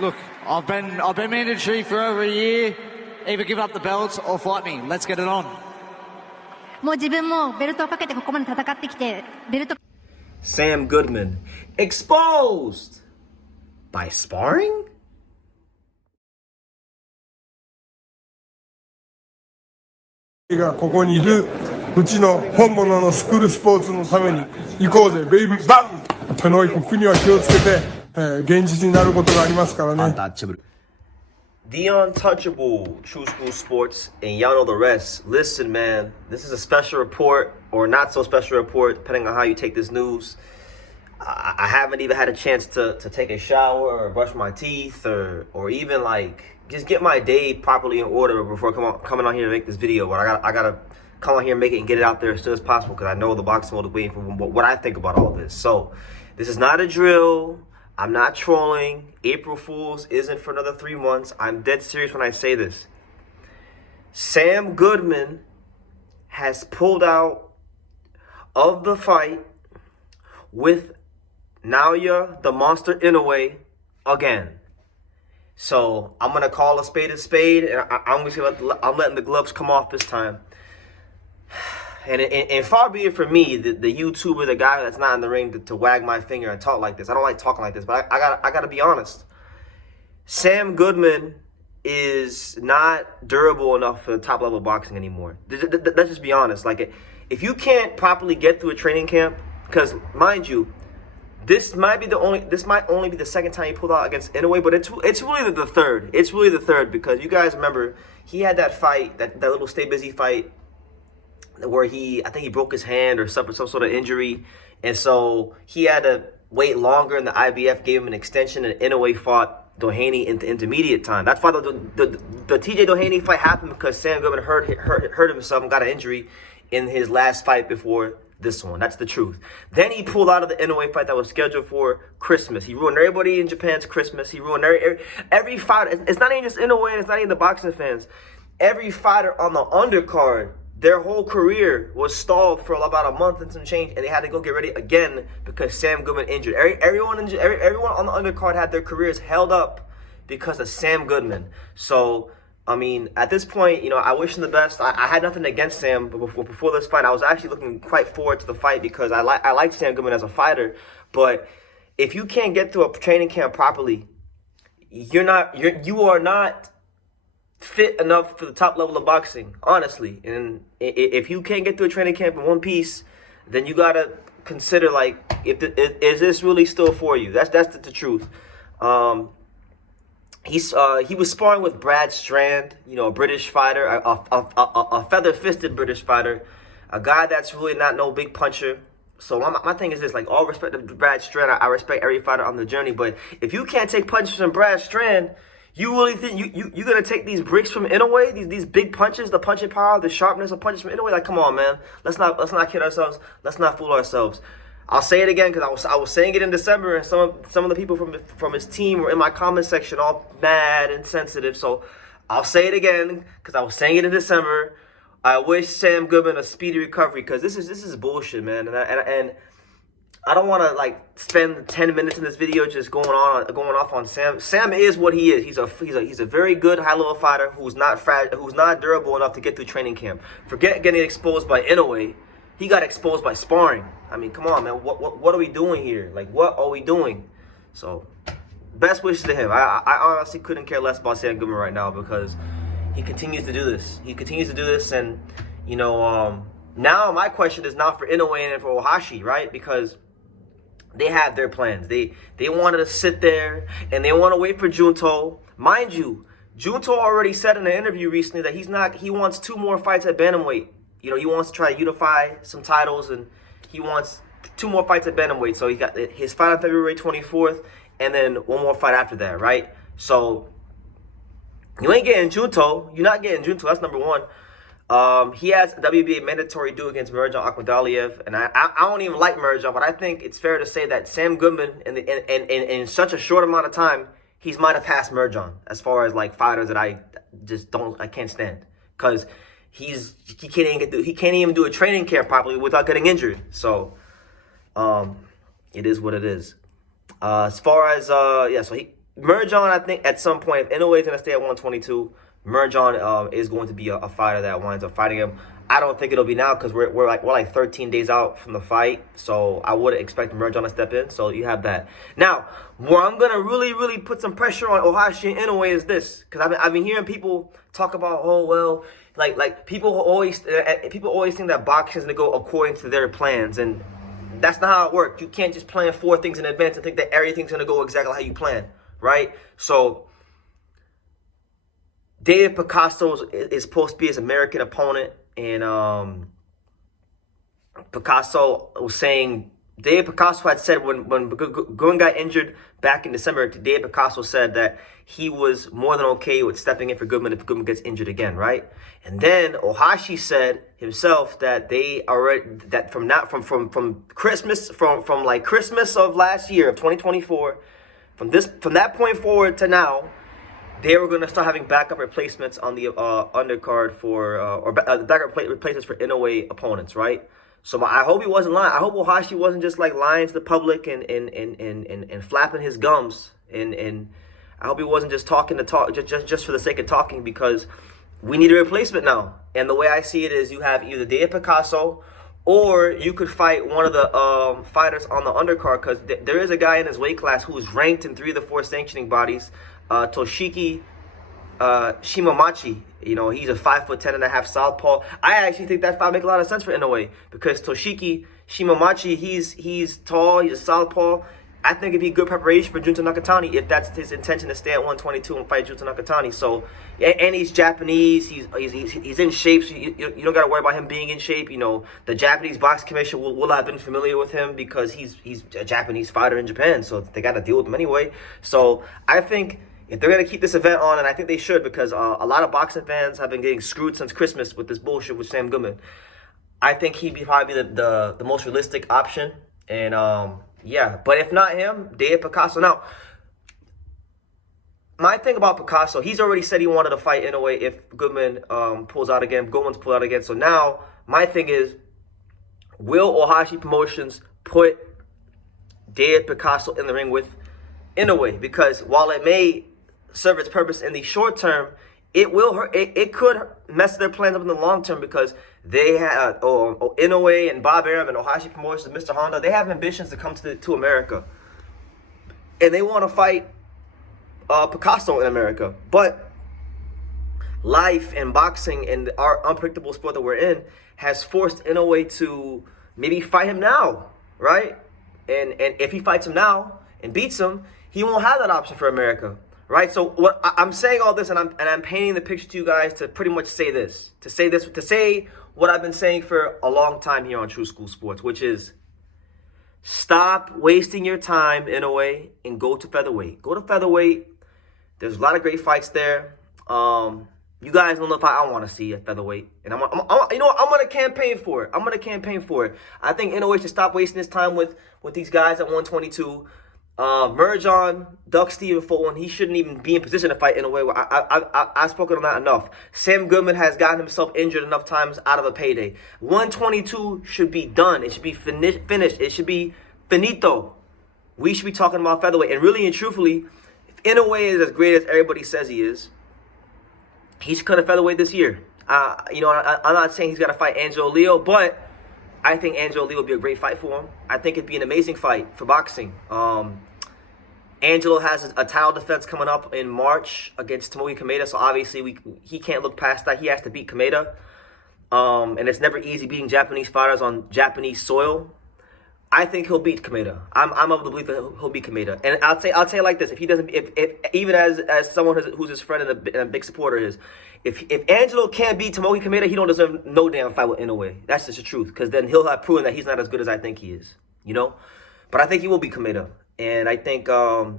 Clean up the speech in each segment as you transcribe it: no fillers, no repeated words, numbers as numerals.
look, I've been mandatory for over a year. Either give up the belts or fight me. Let's get it on. もう自分もベルトをかけてここまで戦ってきて、ベルト Sam Goodman exposed by sparring? がここにいるうちの本物のスクールスポーツのために行こうぜベイビーバン手の国には気をつけて、現実になることがありますからね。The Untouchable, True School Sports, and y'all know the rest. Listen, man, this is a special report or not so special report, depending on how you take this news. I haven't even had a chance to take a shower or brush my teeth or even like just get my day properly in order before coming on here to make this video. But I gotta come on here and make it and get it out there as soon as possible because I know the boxing world is waiting for what I think about all of this. So this is not a drill. I'm not trolling. April Fool's isn't for another 3 months. I'm dead serious when I say this. Sam Goodman has pulled out of the fight with Naoya the Monster Inoue again. So I'm gonna call a spade, and I'm letting the gloves come off this time. And far be it from me, the YouTuber, the guy that's not in the ring, to wag my finger and talk like this. I don't like talking like this, but I gotta be honest. Sam Goodman is not durable enough for the top level of boxing anymore. Let's just be honest. Like, if you can't properly get through a training camp, because mind you, this might only be the second time he pulled out against Inoue, but it's really the third. It's really the third because you guys remember he had that fight, that little stay busy fight, where I think he broke his hand or suffered some sort of injury, and so he had to wait longer, and the IBF gave him an extension, and Inoue fought Doheny into intermediate time. That's why the TJ Doheny fight happened, because Sam Goodman hurt himself and got an injury in his last fight before this one. That's the truth. Then he pulled out of the Inoue fight that was scheduled for Christmas. He ruined everybody in Japan's Christmas. He ruined every fighter. It's not even just Inoue, and it's not even the boxing fans. Every fighter on the undercard, their whole career was stalled for about a month and some change, and they had to go get ready again because Sam Goodman injured. Everyone on the undercard had their careers held up because of Sam Goodman. So, I mean, at this point, you know, I wish him the best. I had nothing against Sam, but before this fight, I was actually looking quite forward to the fight because I like Sam Goodman as a fighter. But if you can't get through a training camp properly, you are not fit enough for the top level of boxing, honestly. And if you can't get through a training camp in one piece, then you gotta consider, like, is this really still for you? That's the truth. He was sparring with Brad Strand, you know, a British fighter, a feather-fisted British fighter, a guy that's really not no big puncher. So my thing is this, like, all respect to Brad Strand, I respect every fighter on the journey, but if you can't take punches from Brad Strand, you really think you're gonna take these bricks from Inoue, these big punches, the punching power, the sharpness of punches from Inoue? Like, come on, man. Let's not kid ourselves. Let's not fool ourselves. I'll say it again because I was saying it in December, and some of the people from his team were in my comment section all mad and sensitive. So I'll say it again because I was saying it in December. I wish Sam Goodman a speedy recovery because this is bullshit, man. And I don't want to, like, spend 10 minutes in this video just going off on Sam. Sam is what he is. He's a very good high-level fighter who's not durable enough to get through training camp. Forget getting exposed by Inoue. He got exposed by sparring. I mean, come on, man. What are we doing here? Like, what are we doing? So, best wishes to him. I honestly couldn't care less about Sam Goodman right now because he continues to do this. He continues to do this, and, you know, now my question is not for Inoue and for Ohashi, right? Because they have their plans. They wanted to sit there and they want to wait for Junto. Mind you, Junto already said in an interview recently that he wants 2 more fights at bantamweight. You know, he wants to try to unify some titles, and he wants 2 more fights at bantamweight. So he got his fight on February 24th, and then 1 more fight after that, right? So you ain't getting Junto. You're not getting Junto. That's number 1. He has a WBA mandatory due against Mirjan Akhmadaliev, and I don't even like Mirjan, but I think it's fair to say that Sam Goodman, in such a short amount of time, he might have passed Mirjan as far as, like, fighters that I can't stand, because he can't even do a training camp properly without getting injured. So it is what it is. As far as so merge on, I think at some point, if Inoue is going to stay at 122, merge on is going to be a fighter that winds up fighting him. I don't think it'll be now because we're like 13 days out from the fight, so I wouldn't expect merge on to step in. So you have that. Now, where I'm gonna really put some pressure on Ohashi and Inoue is this, because I've been hearing people talk about, oh well, like people always think that boxing is gonna go according to their plans, and that's not how it works. You can't just plan 4 things in advance and think that everything's gonna go exactly how you plan, right? So David Picasso is supposed to be his American opponent, and Picasso was saying, David Picasso had said when Goodman got injured back in December, David Picasso said that he was more than okay with stepping in for Goodman if Goodman gets injured again, right? And then Ohashi said himself that from Christmas of last year of 2024, from that point forward to now, they were going to start having backup replacements on the undercard for backup replacements for Inoue opponents, right? So I hope he wasn't lying. I hope Ohashi wasn't just like lying to the public and flapping his gums, and I hope he wasn't just talking to talk just for the sake of talking, because we need a replacement now. And the way I see it is, you have either David Picasso, or you could fight one of the fighters on the undercard, because there is a guy in his weight class who's ranked in 3 of the 4 sanctioning bodies. Toshiki Shimamachi, you know, he's a 5'10.5" southpaw. I actually think that fight make a lot of sense for Inoue, because Toshiki Shimamachi, he's tall, he's a southpaw. I think it'd be good preparation for Junta Nakatani if that's his intention to stay at 122 and fight Junta Nakatani. So, and he's Japanese, he's in shape, so you don't got to worry about him being in shape. You know, the Japanese Box Commission will have been familiar with him because he's a Japanese fighter in Japan, so they got to deal with him anyway. So I think if they're going to keep this event on, and I think they should, because a lot of boxing fans have been getting screwed since Christmas with this bullshit with Sam Goodman, I think he'd be probably the most realistic option. And yeah, but if not him, David Picasso. Now, my thing about Picasso, he's already said he wanted to fight Inoue if Goodman pulls out again. Goodman's pulled out again. So now, my thing is, will Ohashi Promotions put David Picasso in the ring with Inoue? Because while it may serve its purpose in the short term, it will hurt. It could mess their plans up in the long term, because they have Inoue and Bob Arum and Ohashi Promotions and Mr. Honda. They have ambitions to come to America, and they want to fight Picasso in America. But life and boxing and our unpredictable sport that we're in has forced Inoue to maybe fight him now, right? And if he fights him now and beats him, he won't have that option for America. Right, so what I'm saying all this, and I'm painting the picture to you guys to pretty much say what I've been saying for a long time here on True School Sports, which is, stop wasting your time in a way and go to featherweight. Go to featherweight. There's a lot of great fights there. You guys don't know if I want to see at featherweight, and I'm gonna campaign for it. I think Inoue should stop wasting his time with these guys at 122. Merge on Duck Steven Fulton. He shouldn't even be in position to fight Inoue. I've spoken on that enough. Sam Goodman has gotten himself injured enough times out of a payday. 122 should be done. It should be finished. It should be finito. We should be talking about featherweight. And really and truthfully, if Inoue is as great as everybody says he is, he should cut a featherweight this year. I'm not saying he's got to fight Angelo Leo, but I think Angelo Lee would be a great fight for him. I think it'd be an amazing fight for boxing. Angelo has a title defense coming up in March against Tomoki Kameda, so obviously he can't look past that. He has to beat Kameda. And it's never easy beating Japanese fighters on Japanese soil. I think he'll beat Kameda. I'm of the belief that he'll beat Kameda. And I'll say it like this: if he doesn't, if even as someone who's his friend and a big supporter is, if Angelo can't beat Tomoki Kameda, he don't deserve no damn fight with Inoue. That's just the truth. Because then he'll have proven that he's not as good as I think he is. You know, but I think he will beat Kameda, and I think that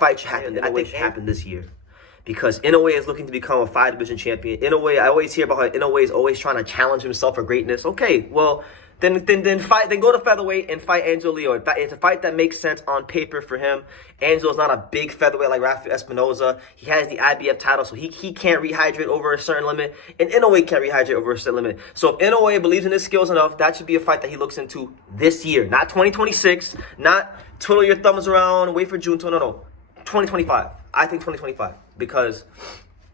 fight should happen. I think it should happen this year. Because Inoue is looking to become a 5-division champion. Inoue, I always hear about how Inoue is always trying to challenge himself for greatness. Okay, well, then go to featherweight and fight Angelo Leo. It's a fight that makes sense on paper for him. Angelo's not a big featherweight like Rafael Espinoza. He has the IBF title, so he can't rehydrate over a certain limit, and Inoue can't rehydrate over a certain limit. So if Inoue believes in his skills enough, that should be a fight that he looks into this year, not 2026, not twiddle your thumbs around, wait for June. No. 2025. I think 2025 because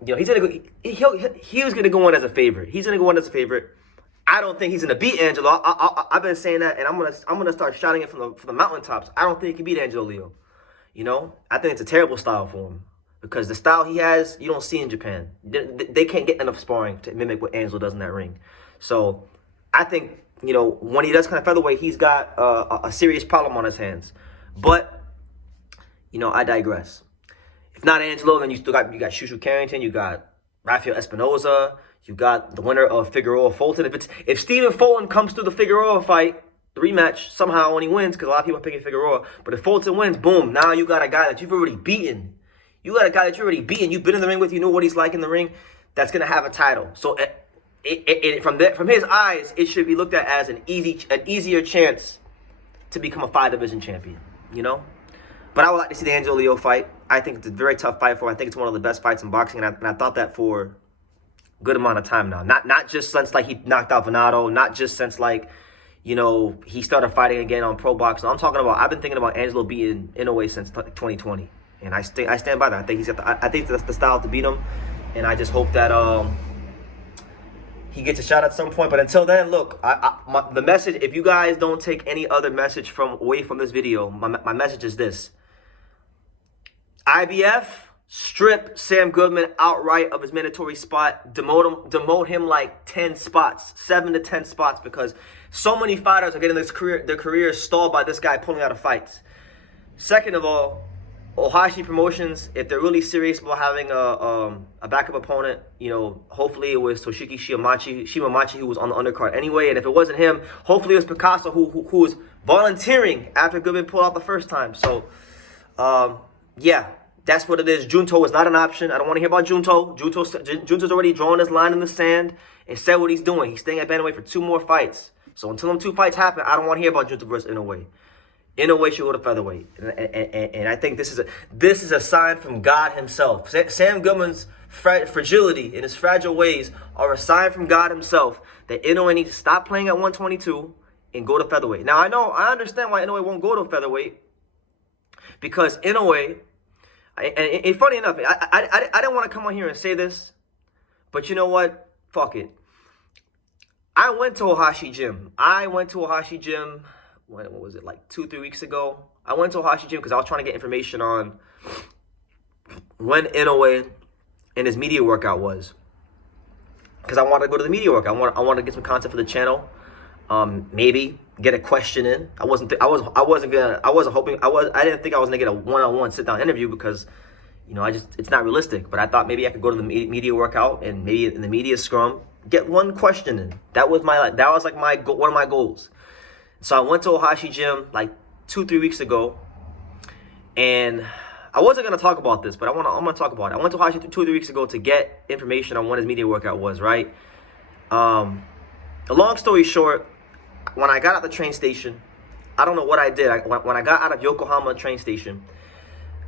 he's gonna go. He was gonna go in as a favorite. He's gonna go in as a favorite. I don't think he's gonna beat Angelo. I've been saying that, and I'm gonna start shouting it from the mountaintops. I don't think he can beat Angelo Leo. I think it's a terrible style for him because the style he has, you don't see in Japan. They can't get enough sparring to mimic what Angelo does in that ring. So I think when he does kind of featherweight, he's got a serious problem on his hands. But I digress. If not Angelo, then you got Shushu Carrington, you got Rafael Espinoza, you got the winner of Figueroa Fulton. If Stephen Fulton comes through the Figueroa fight, the rematch, somehow when he wins, because a lot of people are picking Figueroa, but if Fulton wins, boom, now you got a guy that you've already beaten. You've been in the ring with, you know what he's like in the ring, that's going to have a title. So from his eyes, it should be looked at as an easier chance to become a 5-division champion, But I would like to see the Angelo Leo fight. I think it's a very tough fight for him. I think it's one of the best fights in boxing, and I thought that for a good amount of time now. Not just since he knocked out Venado, not just since he started fighting again on Pro Boxing. I'm talking about I've been thinking about Angelo beating Inoue since 2020, and I stand by that. I think I think that's the style to beat him, and I just hope that he gets a shot at some point. But until then, look, the message. If you guys don't take any other message away from this video, my message is this. IBF, strip Sam Goodman outright of his mandatory spot. Demote him like 10 spots, 7 to 10 spots, because so many fighters are getting their careers stalled by this guy pulling out of fights. Second of all, Ohashi Promotions, if they're really serious about having a backup opponent, hopefully it was Toshiki Shimamachi who was on the undercard anyway. And if it wasn't him, hopefully it was Picasso who was volunteering after Goodman pulled out the first time. So, yeah. That's what it is. Junto is not an option. I don't want to hear about Junto. Junto's already drawn his line in the sand and said what he's doing. He's staying at bantamweight for 2 more fights. So until them 2 fights happen, I don't want to hear about Junto versus Inoue. Inoue should go to featherweight. And I think this is a sign from God himself. Sam Goodman's fragility and his fragile ways are a sign from God himself that Inoue needs to stop playing at 122 and go to featherweight. Now, I understand why Inoue won't go to featherweight, because Inoue... And funny enough, I didn't want to come on here and say this, but you know what? Fuck it. I went to Ohashi Gym. What was it, like 2-3 weeks ago? I went to Ohashi Gym because I was trying to get information on when Inoue and his media workout was. Because I wanted to go to the media workout. I wanted to get some content for the channel. Maybe get a question in. I didn't think I was gonna get a one-on-one sit-down interview because, it's not realistic. But I thought maybe I could go to the media workout and maybe in the media scrum get one question in. That was one of my goals. So I went to Ohashi Gym like 2-3 weeks ago, and I wasn't gonna talk about this, but I'm gonna talk about it. I went to Ohashi 2 or 3 weeks ago to get information on when his media workout was. Right. A long story short. When I got out the train station, I don't know what I did. When I got out of Yokohama train station,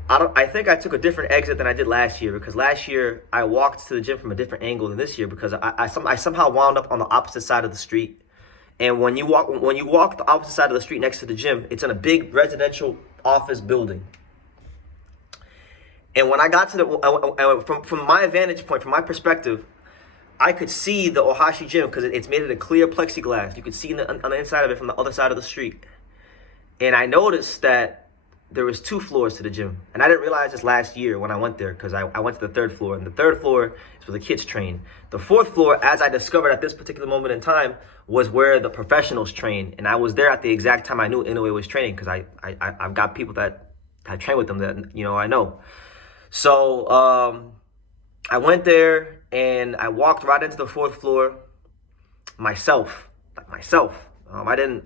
I think I took a different exit than I did last year, because last year I walked to the gym from a different angle than this year, because I somehow wound up on the opposite side of the street. And when you walk the opposite side of the street next to the gym, it's in a big residential office building. And when I got to from my vantage point, from my perspective, I could see the Ohashi Gym because it's made of a clear plexiglass. You could see on the inside of it from the other side of the street. And I noticed that there was 2 floors to the gym. And I didn't realize this last year when I went there, because I went to the 3rd floor. And the 3rd floor is where the kids train. The 4th floor, as I discovered at this particular moment in time, was where the professionals train. And I was there at the exact time I knew Inoue was training, because I've got people that I train with them that, I know. So I went there. And I walked right into the 4th floor myself. I didn't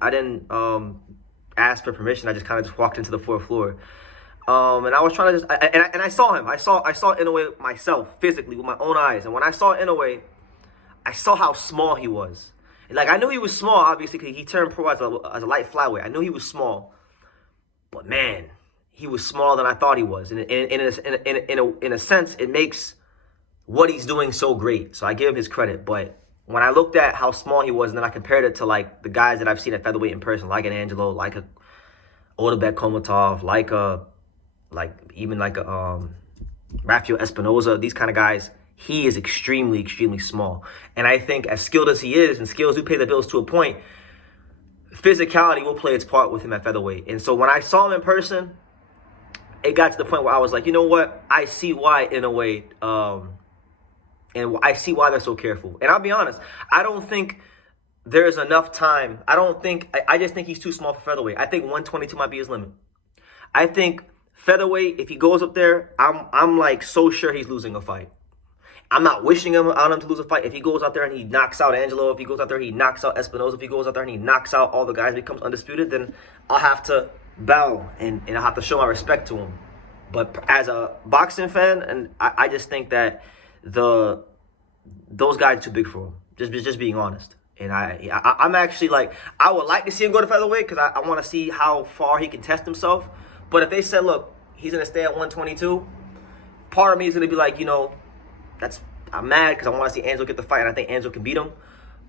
ask for permission. I just walked into the 4th floor. And I was trying to and I saw him. I saw Inoue myself physically with my own eyes. And when I saw Inoue, I saw how small he was. And I knew he was small, obviously, because he turned pro as a light flyweight. I knew he was small, but man, he was smaller than I thought he was. And in a sense, it makes what he's doing so great. So I give him his credit. But when I looked at how small he was, and then I compared it to the guys that I've seen at featherweight in person, like an Angelo, like a Otabek Komatov, like a even like Rafael Espinoza, these kind of guys, he is extremely, extremely small. And I think as skilled as he is, and skills do pay the bills to a point, physicality will play its part with him at featherweight. And so when I saw him in person, it got to the point where I was like, you know what? I see why Inoue, and I see why they're so careful. And I'll be honest, I don't think there's enough time. I just think he's too small for featherweight. I think 122 might be his limit. I think featherweight, if he goes up there, I'm like so sure he's losing a fight. I'm not wishing on him to lose a fight. If he goes out there and he knocks out Angelo, if he goes out there and he knocks out Espinoza, if he goes out there and he knocks out all the guys, becomes undisputed, then I'll have to bow and I'll have to show my respect to him. But as a boxing fan, and I just think that those guys are too big for him. Just being honest. And I'm actually like, I would like to see him go to featherweight because I want to see how far he can test himself. But if they said, look, he's going to stay at 122, part of me is going to be like, you know, I'm mad because I want to see Angelo get the fight and I think Angelo can beat him.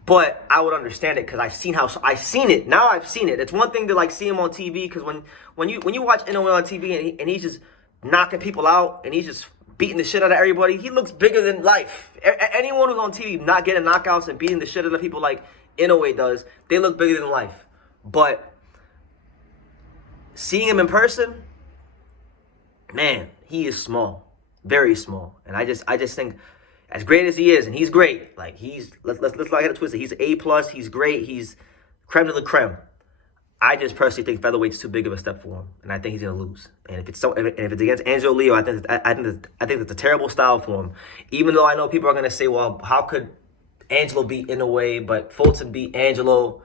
But I would understand it because I've seen it. Now I've seen it. It's one thing to like see him on TV because when you watch Inoue on TV and he's just knocking people out and he's just beating the shit out of everybody, he looks bigger than life. Anyone who's on TV not getting knockouts and beating the shit out of people like Inoue does, they look bigger than life. But seeing him in person, man, he is small. Very small. And I just think, as great as he is, and he's great, like let's not get it twisted. He's A+, he's great, he's creme de la creme. I just personally think featherweight's too big of a step for him, and I think he's gonna lose. And if it's against Angelo Leo, I think it's a terrible style for him. Even though I know people are gonna say, well, how could Angelo beat Inoue, but Fulton beat Angelo?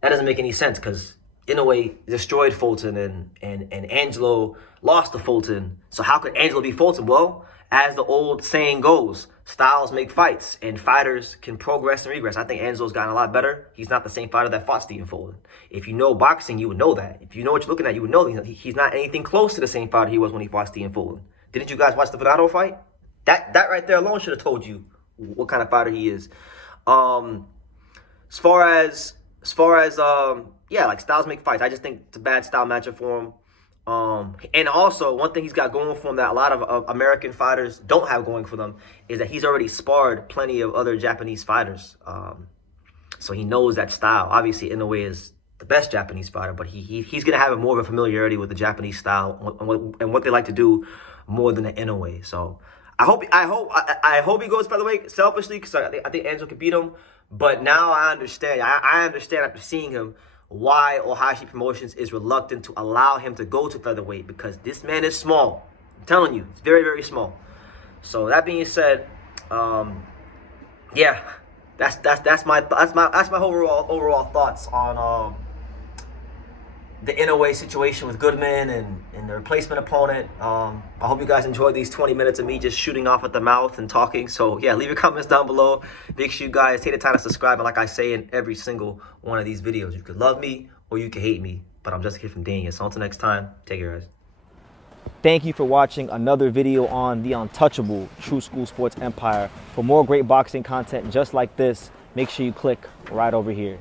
That doesn't make any sense because Inoue destroyed Fulton and Angelo lost to Fulton. So how could Angelo beat Fulton? Well, as the old saying goes, styles make fights, and fighters can progress and regress. I think Angelo's gotten a lot better. He's not the same fighter that fought Stephen Fulton. If you know boxing, you would know that. If you know what you're looking at, you would know that he's not anything close to the same fighter he was when he fought Stephen Fulton. Didn't you guys watch the Fernando fight? That right there alone should have told you what kind of fighter he is. As far as yeah, like styles make fights. I just think it's a bad style matchup for him. And also, one thing he's got going for him that a lot of American fighters don't have going for them is that he's already sparred plenty of other Japanese fighters. So he knows that style. Obviously, Inoue is the best Japanese fighter, but he's going to have more of a familiarity with the Japanese style and what they like to do more than the Inoue. So I hope he goes featherweight selfishly because I think Angelo can beat him. But now I understand. I understand after seeing him why Ohashi Promotions is reluctant to allow him to go to featherweight because this man is small. I'm telling you, it's very, very small. So that being said, yeah, that's my overall thoughts on the Inoue situation with Goodman and the replacement opponent. I hope you guys enjoyed these 20 minutes of me just shooting off at the mouth and talking. So yeah, leave your comments down below. Make sure you guys take the time to subscribe. And like I say in every single one of these videos, you could love me or you could hate me, but I'm just a kid from Dania. So until next time, take care, guys. Thank you for watching another video on the untouchable True School Sports Empire. For more great boxing content just like this, make sure you click right over here.